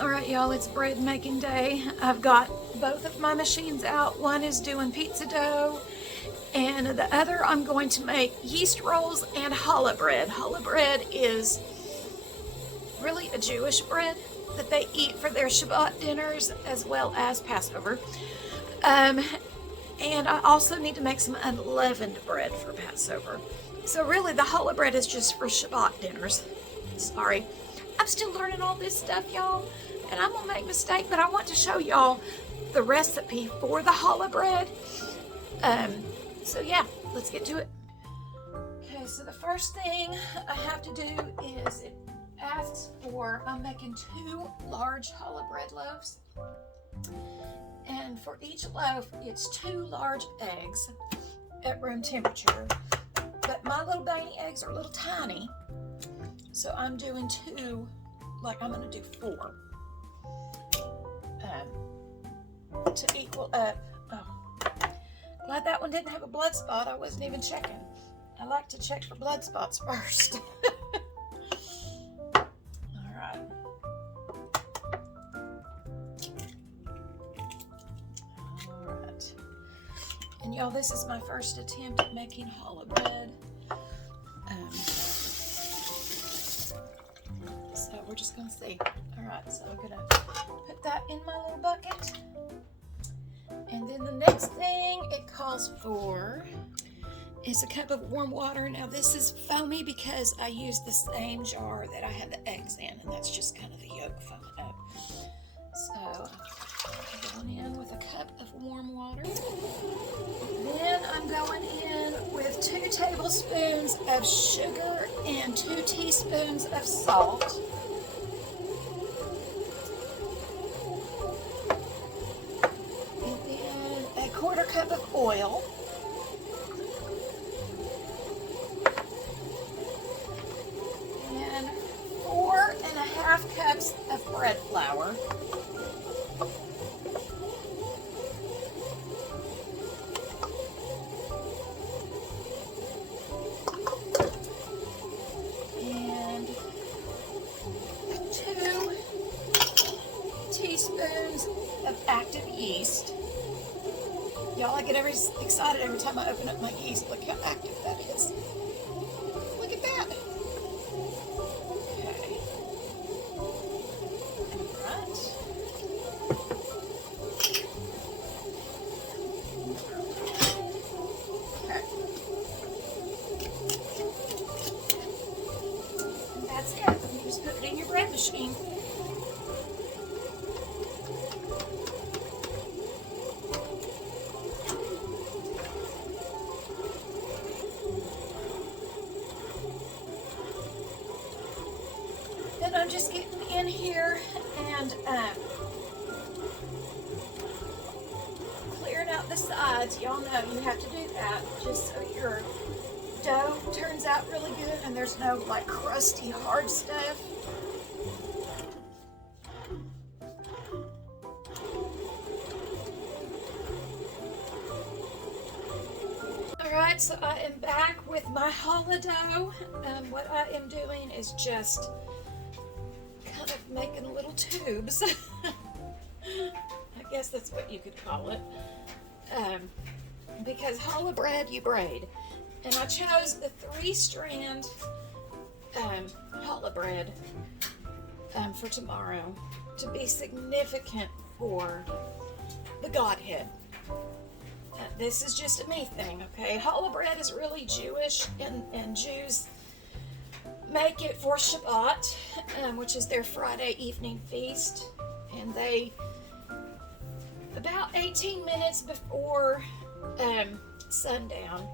Alright y'all, it's bread making day. I've got both of my machines out. One is doing pizza dough and the other I'm going to make yeast rolls and challah bread. Challah bread is really a Jewish bread that they eat for their Shabbat dinners as well as Passover. And I also need to make some unleavened bread for Passover. So really the challah bread is just for Shabbat dinners. Sorry. I'm still learning all this stuff, y'all, and I'm gonna make mistakes, but I want to show y'all the recipe for the challah bread. So yeah, let's get to it. Okay, so the first thing I have to do is it asks for, I'm making 2 large challah bread loaves, and for each loaf it's 2 large eggs at room temperature, but my little Bainey eggs are a little tiny. So I'm doing 2, like I'm going to do 4 to equal up. Oh, glad that one didn't have a blood spot. I wasn't even checking. I like to check for blood spots first. All right. All right. And y'all, this is my first attempt at making challah bread. So we're just gonna see. All right, so I'm gonna put that in my little bucket. And then the next thing it calls for is a cup of warm water. Now this is foamy because I used the same jar that I had the eggs in, and that's just kind of the yolk foaming up. So I'm going in with a cup of warm water. Then I'm going in with 2 tablespoons of sugar and 2 teaspoons of salt. And then a 1/4 cup of oil. And 4½ cups of bread flour. Teaspoons of active yeast. Y'all, I get excited every time I open up my yeast. Look how active that is. Look at that. Okay. Alright. Okay. And that's it. You just put it in your bread machine. Then I'm just getting in here and clearing out the sides. Y'all know you have to do that just so your dough turns out really good and there's no like crusty hard stuff. Alright, so I am back with my challah dough. What I am doing is just kind of making little tubes. I guess that's what you could call it. Because challah bread you braid. And I chose the 3-strand challah bread for tomorrow to be significant for the Godhead. This is just a me thing, okay? Challah bread is really Jewish, and Jews make it for Shabbat, which is their Friday evening feast. And they, about 18 minutes before sundown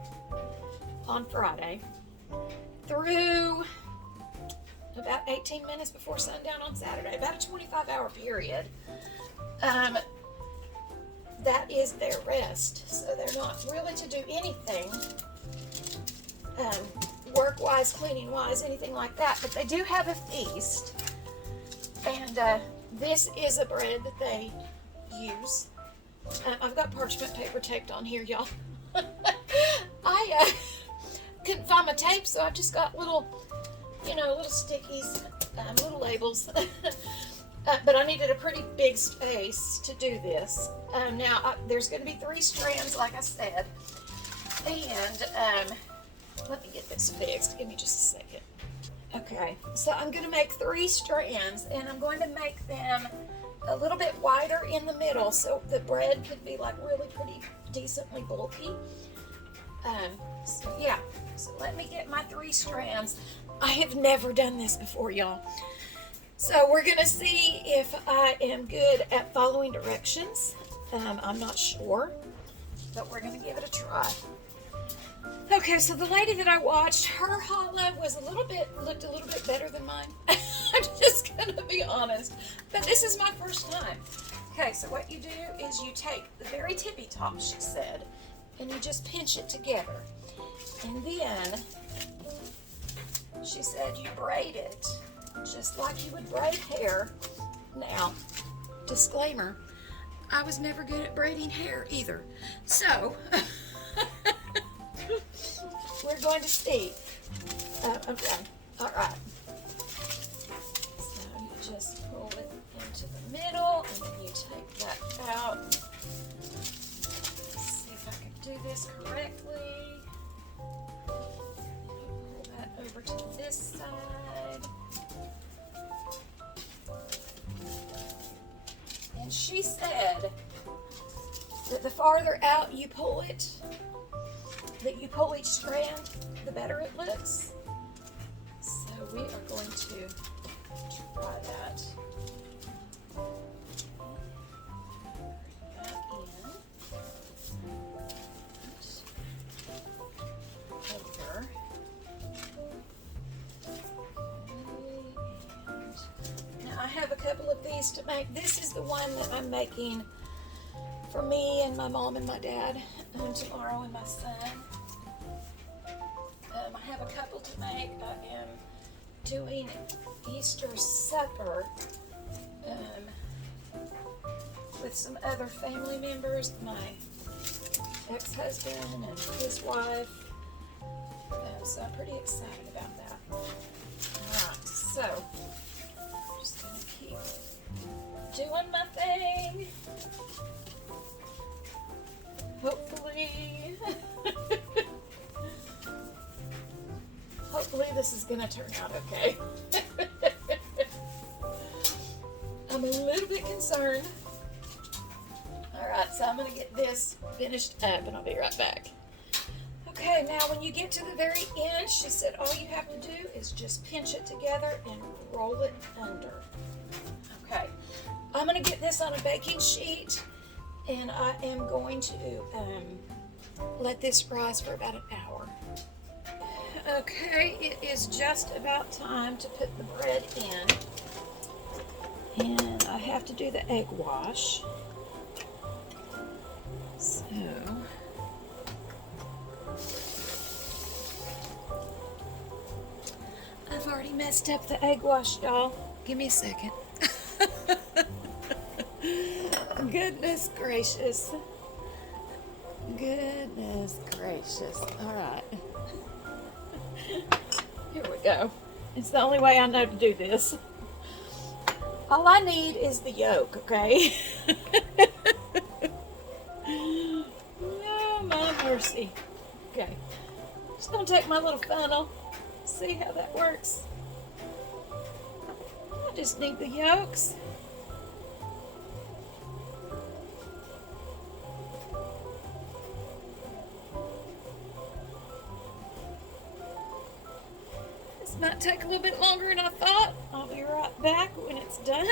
on Friday, through about 18 minutes before sundown on Saturday, about a 25-hour period, that is their rest. So they're not really to do anything work-wise, cleaning-wise, anything like that, but they do have a feast. And this is a bread that they use. I've got parchment paper taped on here, y'all. I couldn't find my tape, so I've just got little, little stickies, little labels. but I needed a pretty big space to do this. Now, there's going to be 3 strands, like I said. And let me get this fixed. Give me just a second. Okay, so I'm going to make 3 strands, and I'm going to make them a little bit wider in the middle so the bread could be like really pretty decently bulky. So yeah, so let me get my 3 strands. I have never done this before, y'all. So we're gonna see if I am good at following directions. I'm not sure, but we're gonna give it a try. Okay, so the lady that I watched, her hollow was looked a little bit better than mine. I'm just gonna be honest, but this is my first time. Okay, so what you do is you take the very tippy top, she said, and you just pinch it together. And then she said you braid it just like you would braid hair. Now, disclaimer, I was never good at braiding hair either. So, we're going to see. Okay, all right. So you just pull it into the middle, and then you take that out. Let's see if I can do this correctly. Pull that over to this side. And she said that the farther out you pull it, that you pull each strand, the better it looks. So we are going to try that. Back in. Over. Now I have a couple of these to make. This is the one that I'm making for me and my mom and my dad tomorrow and my son. I have a couple to make. I am doing Easter supper with some other family members, my ex-husband and his wife. So I'm pretty excited about that. Alright, so I'm just going to keep doing my thing. Hopefully this is going to turn out okay. I'm a little bit concerned. Alright, so I'm going to get this finished up and I'll be right back. Okay, now when you get to the very end, she said all you have to do is just pinch it together and roll it under. Okay, I'm going to get this on a baking sheet and I am going to let this rise for about an hour. Okay, it is just about time to put the bread in. And I have to do the egg wash. So, I've already messed up the egg wash, y'all. Give me a second. Goodness gracious. Goodness gracious. All right. Here we go. It's the only way I know to do this. All I need is the yolk, okay? Oh, my mercy. Okay. Just gonna take my little funnel. See how that works. I just need the yolks. This might take a little bit longer than I thought. I'll be right back when it's done.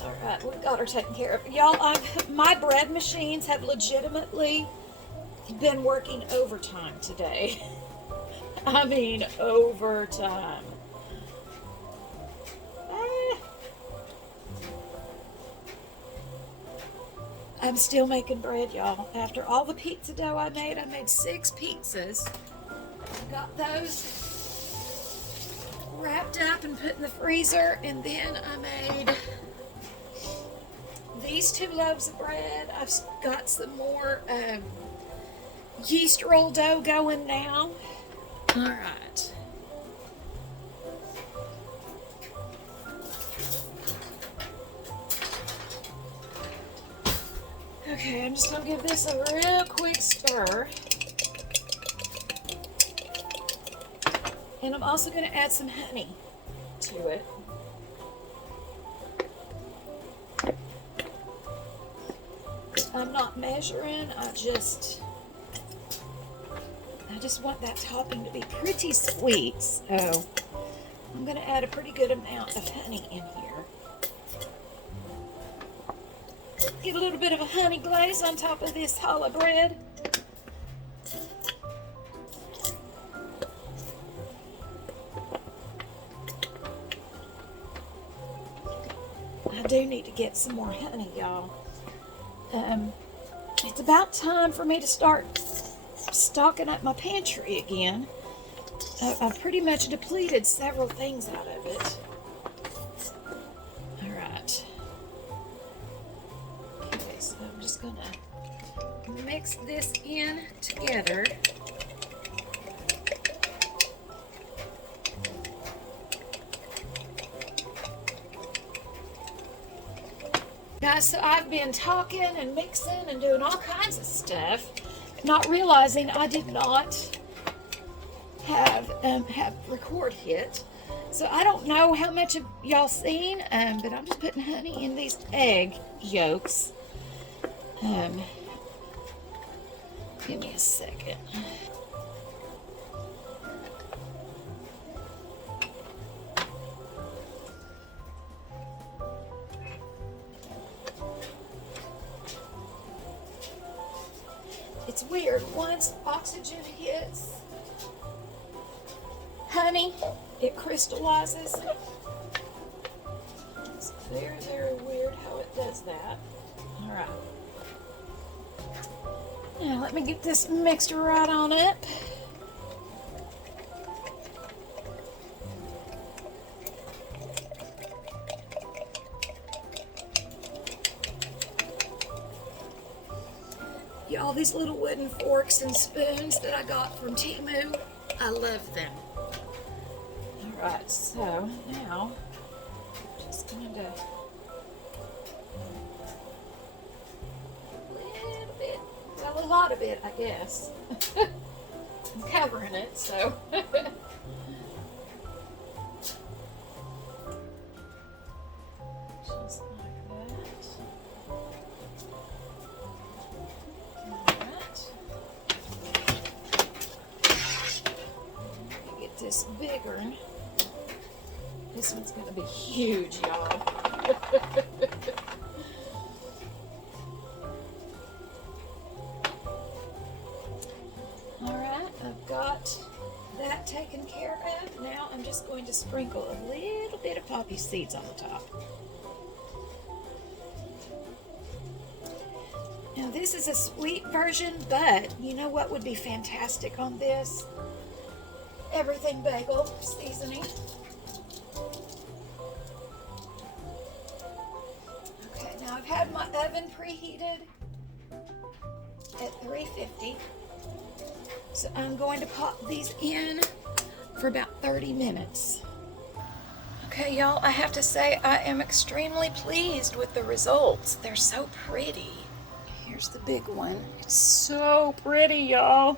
Alright, we got her taken care of. Y'all, my bread machines have legitimately been working overtime today. I mean, overtime. I'm still making bread, y'all. After all the pizza dough I made 6 pizzas. Got those wrapped up and put in the freezer, and then I made these 2 loaves of bread. I've got some more yeast roll dough going now. All right. Okay, I'm just gonna give this a real quick stir. And I'm also gonna add some honey to it. I'm not measuring, I just want that topping to be pretty sweet, so I'm going to add a pretty good amount of honey in here. Get a little bit of a honey glaze on top of this challah bread. I do need to get some more honey, y'all. It's about time for me to start stocking up my pantry again. I've pretty much depleted several things out of it. All right. Okay, so I'm just gonna mix this in together. Guys, so I've been talking and mixing and doing all kinds of stuff, not realizing I did not have record hit. So I don't know how much of y'all seen, but I'm just putting honey in these egg yolks. Give me a second. It's weird, once oxygen hits honey, it crystallizes. It's very, very weird how it does that. All right. Now let me get this mixed right on up. Y'all, these little wooden forks and spoons that I got from Temu, I love them. Alright, so now I'm just going to a little bit, well, a lot of it, I guess. I'm covering it, so. Just like that. This bigger. This one's gonna be huge, y'all. Alright, I've got that taken care of. Now I'm just going to sprinkle a little bit of poppy seeds on the top. Now this is a sweet version, but you know what would be fantastic on this? Everything bagel seasoning. Okay, now I've had my oven preheated at 350. So I'm going to pop these in for about 30 minutes. Okay, y'all, I have to say I am extremely pleased with the results. They're so pretty. Here's the big one. It's so pretty, y'all.